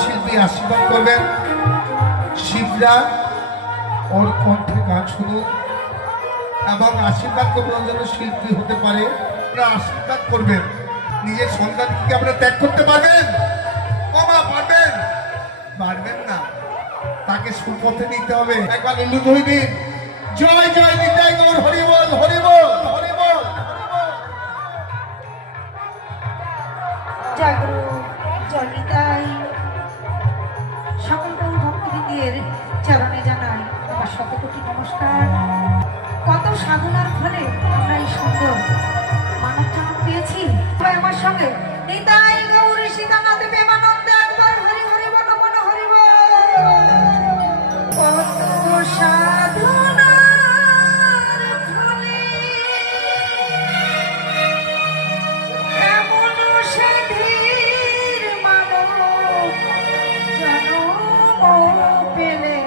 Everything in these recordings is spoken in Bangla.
শিল্পী আশীর্বাদ করবেন। শিবরা ওর কণ্ঠে গান শুনুন এবং আশীর্বাদ করবেন যেন শিল্পী হতে পারে। আপনারা আশীর্বাদ করবেন। নিজের সন্তানকে কি আপনারা ত্যাগ করতে পারবেন? বাবা পারবেন? পারবেন না। তাকে সুপথে নিতে হবে। একবার উল্লুধ্বনি দিন, জয় জয় নিতাই গৌর হরি বল, হরি বল, হরি বল। জয় গুরু, জয় নিতাই। সকল গৌর ভক্তবৃন্দের চরণে জানাই আমার শতকোটি নমস্কার। কত সাধনার ফলে আমরা এই সুন্দর মানব জন্ম পেয়েছি। সবাই আমার সঙ্গে নিতাই গৌর সীতানাথ প্রেমানন্দ একবার হরি হরি বল, মন হরি বল। কত সাধনার ফলে এমন সাধীর মানব জন্ম পেলে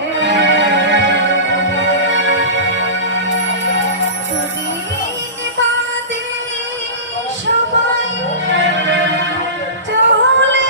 দুদিন বাদে সবাই চলে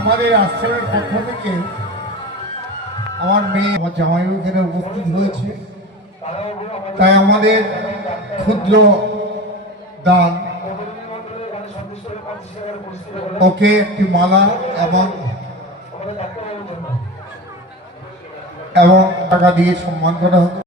আমাদের আশ্রমের পক্ষ থেকে আমার মেয়ে আমার জামাইও এখানে উপস্থিত হয়েছে, তাই আমাদের ক্ষুদ্র দান ওকে একটি মালা এবং টাকা দিয়ে সম্মান করা হতো।